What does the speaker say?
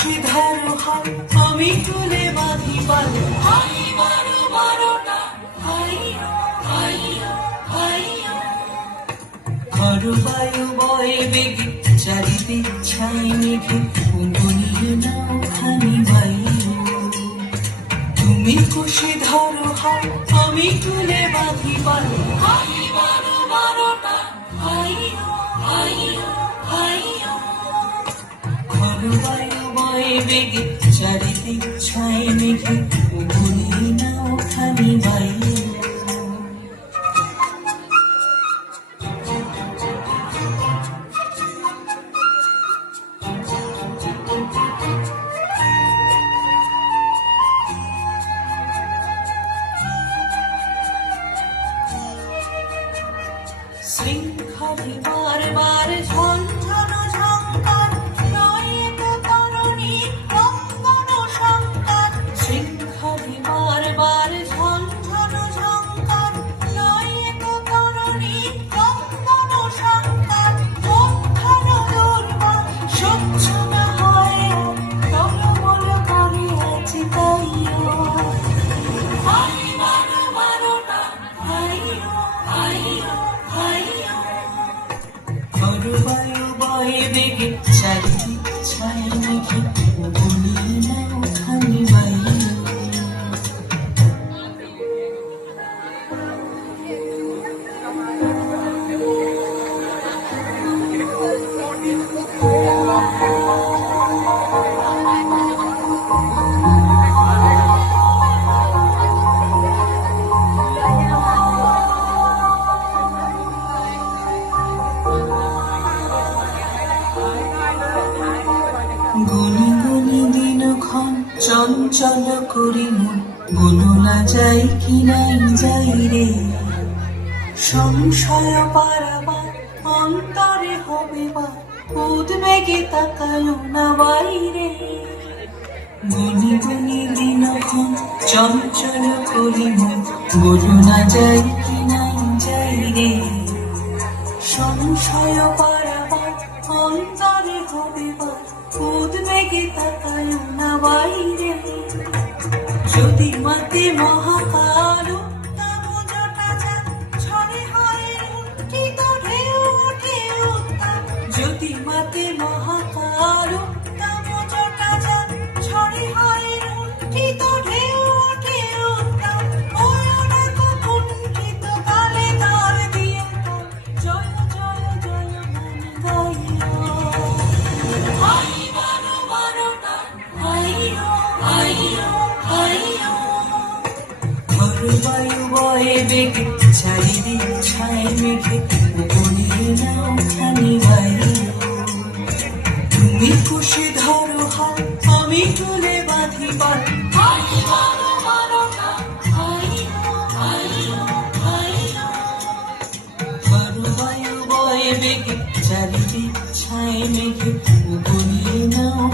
খুশি ধরো হাত আমি তুলে বাঁধি পাল হাই বারো বারোটা হাইয়ো হাইয়ো হাইয়ো ঘরু বায়ু বয়ে বেগে চারিদিক ছাই মেঘে কুমুনিয়ে নাও খানি বাইরো তুমি খুশি ধরো হাত আমি তুলে বাঁধি পাল হাই বারো বারোটা হাইয়ো হাইয়ো হাইয়ো ঘরু বায়ু বয়ে বেগে চারিদিক ছাই মেঘে কুমুনিয়ে নাও খানি বাইরো শৃঙ্খলে বারবার ঝঞ্ঝন ঝঙ্কার নয় তো তরণী রঙ্গন শঙ্কার শৃঙ্খলে বারবার ঝঞ্ঝন ঝঙ্কার নয় তো তরণী রঙ্গন শঙ্কার মনখান দুর্বল সহ্য না হয় টলমল করে আছে তাইও হাই বারো বারোটা হাইয়ো হাইয়ো ঘরু বায়ু বয়ে বেগে চারিদিক ছাই মেঘে কুমুনিয়ে নাও খানি বাইরো গুনি গুনি দিনক্ষণ চঞ্চল করি মন গুনো না যাই কি নাই যাই রে সংশয় পারাবার অন্তরে হবে বা উদ্বেগে তাকালো না বাইরে গুনি গুনি দিনক্ষণ চঞ্চল করি মন গুনো না যাই কি নাই যাই রে সংশয় পারাবার অন্তরে হবে বা উদ্বেগে তাকালো না বাইরে যদি মাতে মহাকাল উত্তম জটা যান ছড়ে হয় লুণ্ঠিত ঢেউ ওঠে উত্তাপ যদি মাতে মহাকাল উত্তম জটা যান ছড়ে হয় লুণ্ঠিত ঢেউ ওঠে উত্তাপ ওরা তো কুণ্ঠিত কালে তার দিয়ে জয় জয় জয় গান গাইও হাই বারো বারোটা হাইয়ো হাইয়ো হাইয়ো ঘরু বায়ু বয়ে বেগে চারিদিক ছাই মেঘে কুমুনিয়ে নাও খানি বাইরো তুমি খুশি ধরো হাত আমি তুলে বাঁধি পাল হাই বারো বারোটা হাইয়ো হাইয়ো হাইয়ো ঘরু বায়ু বয়ে বেগে চারিদিক ছাই মেঘে কুমুনিয়ে নাও